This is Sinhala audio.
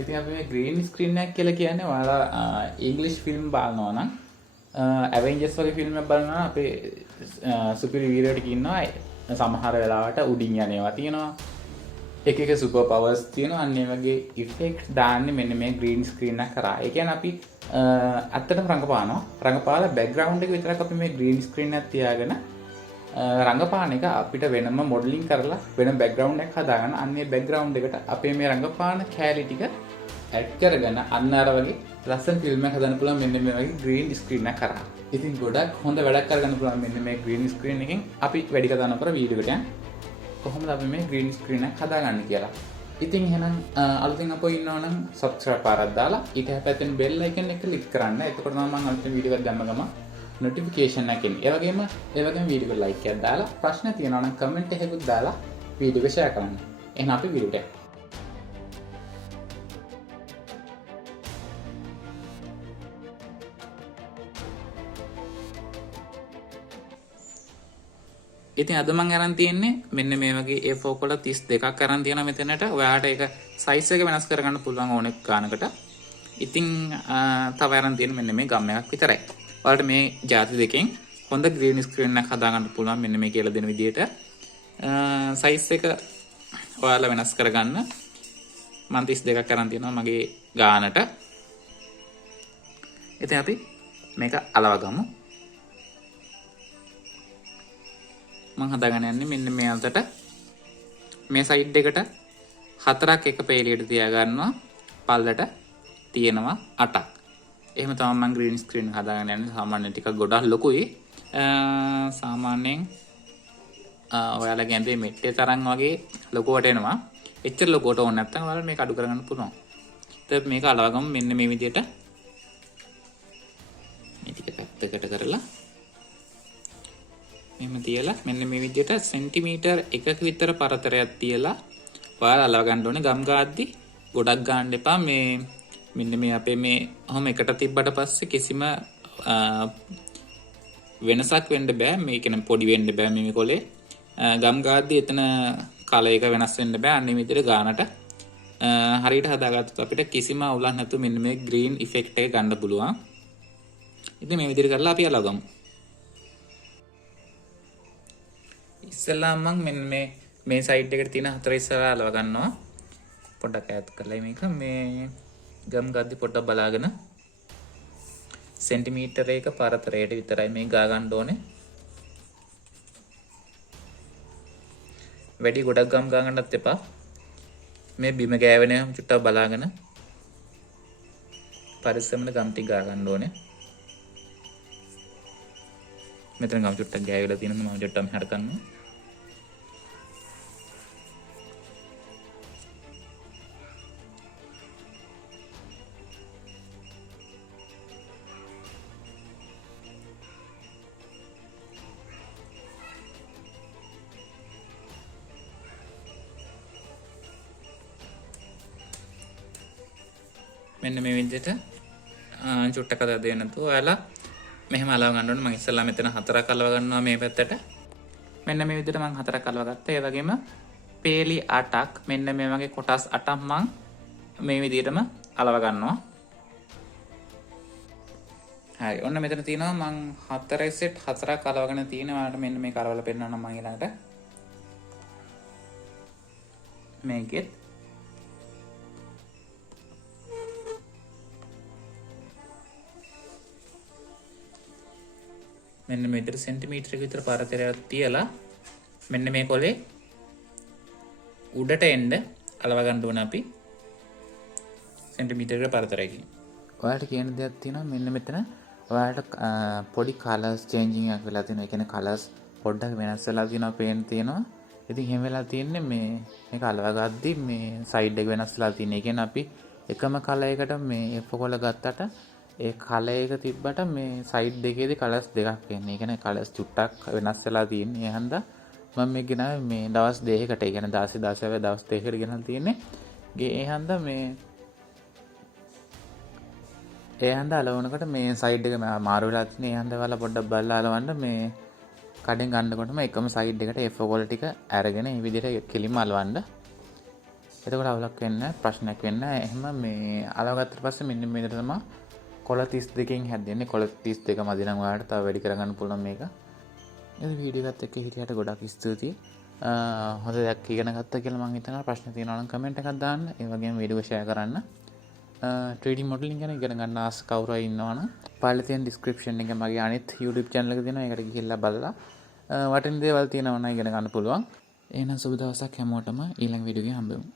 ඉතින් අපි මේ ග්‍රීන් ස්ක්‍රීන් එකක් කියලා කියන්නේ ඔයාලා ඉංග්ලිෂ් ෆිල්ම් බලනවා නම් ඇවෙන්ජර්ස් වගේ ෆිල්ම් එකක් බලනවා නම් අපේ සුපිරි වීරයෝ ටික ඉන්නවා සමහර වෙලාවට උඩින් යනවා තියෙනවා එක එක සුපර් පවර්ස් තියෙනවා අන්න ඒ වගේ ඉෆෙක්ට්ස් දාන්නේ මෙන්න මේ ග්‍රීන් ස්ක්‍රීන් එක කරා. ඒ කියන්නේ අපි ඇත්තටම රඟපානවා. රඟපාලා බෑග්ග්‍රවුන්ඩ් එක විතරක් අපි මේ ග්‍රීන් ස්ක්‍රීන් එකක් තියාගෙන රඟපාන එක අපිට වෙනම මොඩලින් කරලා වෙන බෑග්ග්‍රවුන්ඩ් එකක් හදාගන්න අන්නේ බෑග්ග්‍රවුන්ඩ් එකට අපේ මේ රඟපාන කැලි ටික ඇඩ් කරගෙන අන්න අර වගේ ලස්සන ෆිල්ම් එකක් හදන්න පුළුවන් මෙන්න මේ වගේ ග්‍රීන් ස්ක්‍රීන් එක කරා. ඉතින් ගොඩක් හොඳ වැඩක් කරගන්න පුළුවන් මෙන්න මේ ග්‍රීන් ස්ක්‍රීන් එකෙන්. අපි වැඩි කතා නොකර වීඩියෝ එකට යන්න. කොහොමද අපි මේ ග්‍රීන් ස්ක්‍රීන් එක හදාගන්නේ කියලා. ඉතින් එහෙනම් අලුතින් අපෝ ඉන්නවනම් subscribe පාරක් දාලා ඊට පැත්තෙන් bell icon එක click කරන්න. එතකොට තමයි මම අලුතින් වීඩියෝ එකක් දැම්ම ගමන් notification එකක් එන්නේ. ඒ වගේම වීඩියෝ එක like එකක් දාලා ප්‍රශ්න තියෙනවා නම් comment එකකුත් දාලා වීඩියෝ එක share කරන්න. එහෙනම් අපි වීඩියෝ එකට ඉතින් අද මම අරන් තියෙන්නේ මෙන්න මේ වගේ A4 කොළ 32ක් අරන් තියෙනවා මෙතනට. ඔයාලට ඒක size එක වෙනස් කරගන්න පුළුවන් ඕනෙ ගානකට. ඉතින් තව අරන් තියෙන මෙන්න මේ ගම් එකක් විතරයි. ඔයාලට මේ ಜಾති දෙකෙන් හොඳ green screen එකක් හදාගන්න පුළුවන් මෙන්න මේ කියලා දෙන විදිහට. size එක ඔයාලා වෙනස් කරගන්න. මම 32ක් අරන් තියෙනවා මගේ ගානට. ඉතින් අපි මේක අලව ගමු. මම හදාගෙන යන්නේ මෙන්න මේ අතට මේ සයිඩ් එකට 4ක් එක පේලියට තියා ගන්නවා පල්ලට තියෙනවා 8ක්. එහෙම තමයි මම ග්‍රීන් ස්ක්‍රීන් හදාගෙන යන්නේ. සාමාන්‍යයෙන් ටිකක් ගොඩක් ලොකුයි. සාමාන්‍යයෙන් ඔයාලා ගැඳේ මෙට්ටේ තරම් වගේ ලොකුවට එනවා. එච්චර ලොකුවට ඕනේ නැත්නම් ඔයාලා මේක අඩු කරගන්න පුළුවන්. ඉතින් මේක අලවගමු මෙන්න මේ විදිහට. මේ ටික පැත්තකට කරලා මෙහෙම තියලා මෙන්න මේ විදිහට සෙන්ටිමීටර් 1ක විතර පරතරයක් තියලා ඔයාලා අලව ගන්න ඕනේ. ගම් ගාද්දි ගොඩක් ගන්න එපා. මේ මෙන්න මේ අපේ මේ ඔහම එකට තිබ්බට පස්සේ කිසිම වෙනසක් වෙන්න බෑ. මේ කියන්නේ පොඩි වෙන්න බෑ මේ කොලේ. ගම් ගාද්දි එතන කලර් එක වෙනස් වෙන්න බෑ. අන්න මේ විදිහට ගානට හරියට හදාගත්තොත් අපිට කිසිම අවුලක් නැතුව මෙන්න මේ ග්‍රීන් ඉෆෙක්ට් එක ගන්න පුළුවන්. ඉතින් මේ විදිහට කරලා අපි අලව ගමු. ඉස්සෙල්ලාම මම මෙන්න මේ සයිඩ් එකට තියෙන හතර ඉස්සරහා අලව ගන්නවා. පොඩ්ඩක් ඈත් කරලා මේක මේ ගම් ගද්දි පොඩ්ඩක් බලාගෙන සෙන්ටිමීටර 1 පරතරයට විතරයි මේ ගා ගන්න ඕනේ. වැඩි ගොඩක් ගම් ගා ගන්නත් එපා. මේ බිම ගෑවෙනවම චුට්ටක් බලාගෙන පරිස්සමෙන් ගම් ටික ගා ගන්න ඕනේ. මෙතන ගම් චුට්ටක් ගෑවිලා තියෙනවා. මම චුට්ටක් මෙහාට කරනවා. මෙන්න මේ විදිහට චුට්ටක් අද දෙන්න නැතුව ඔයාලා මෙහෙම අලව ගන්න ඕනේ. මම ඉස්සෙල්ලා මෙතන 4ක් අලව ගන්නවා මේ පැත්තට. මෙන්න මේ විදිහට මම 4ක් අලව ගත්තා. ඒ වගේම පේලි 8ක් මෙන්න මේ වගේ කොටස් 8ක් මම මේ විදිහටම අලව ගන්නවා. හරි. ඔන්න මෙතන තියෙනවා මම 4 සෙට් 4ක් අලවගෙන තියෙනවා. ඔයාලට මෙන්න මේ කරවල පෙන්නනවා මම ඊළඟට. මේකෙත් මෙන්න මේ විදිහට සෙන්ටිමීටර එක විතර පරතරයක් තියලා මෙන්න මේ කොලේ උඩට එන්න අලව ගන්න ඕන අපි සෙන්ටිමීටර එක පරතරයකින්. ඔයාලට කියන දෙයක් තියෙනවා මෙන්න මෙතන ඔයාලට පොඩි කලර්ස් චේන්ජින් එකක් වෙලා තියෙනවා. ඒ කියන්නේ කලර්ස් පොඩ්ඩක් වෙනස් වෙලා තියෙනවා පේන්න තියෙනවා. ඉතින් එහෙම වෙලා තියෙන්නේ මේක අලව ගද්දි මේ සයිඩ් එක වෙනස් වෙලා තියෙනවා. ඒ කියන්නේ අපි එකම කලර් එකට මේ F කොළ ගත්තට ඒ කලර් එක තිබ්බට මේ සයිඩ් දෙකේදී කලර්ස් දෙකක් එන්නේ. ඒ කියන්නේ කලර්ස් චුට්ටක් වෙනස් වෙලා තියෙන්නේ. ඒ හන්දා මම මේ ගෙනාවේ මේ දවස් දෙකකට. ඒ කියන්නේ 16 දවස් දෙකකට ගෙනල්ලා තියෙන්නේ. ඒ හන්දා මේ ඒ හන්දා අලවනකොට මේ සයිඩ් එක මාරු වෙලා තියෙන. ඒ හන්දා වල පොඩ්ඩක් බලලා අලවන්න මේ කඩෙන් ගන්නකොටම එකම සයිඩ් එකට F කොළ ටික අරගෙන මේ විදිහට කෙලින්ම අලවන්න. එතකොට අවුලක් වෙන්න ප්‍රශ්නයක් වෙන්න. එහෙම මේ අලවගත්තට පස්සේ මෙන්න මේකට තමයි කොළ 32කින් හැදෙන්නේ. කොළ 32 මදි නම් ඔයාලට තව වැඩි කරගන්න පුළුවන් මේක. ඉතින් වීඩියෝ එකත් එක්ක හිටියට ගොඩක් ස්තුතියි. හොඳ දෙයක් ඉගෙන ගත්තා කියලා මම හිතනවා. ප්‍රශ්න තියෙනවා නම් කමෙන්ට් එකක් දාන්න. ඒ වගේම වීඩියෝ ෂෙයා කරන්න. 3D modeling ගැන ඉගෙන ගන්න ආස කවුරු හරි ඉන්නවනම් පහළ තියෙන description එකේ මගේ අනිත් YouTube channel එක තියෙනවා. ඒකට ගිහිල්ලා බලලා වටින දේවල් තියෙනවා නම් ඉගෙන ගන්න පුළුවන්. එහෙනම් සුබ දවසක් හැමෝටම ඊළඟ වීඩියෝ එකේ හම්බෙමු.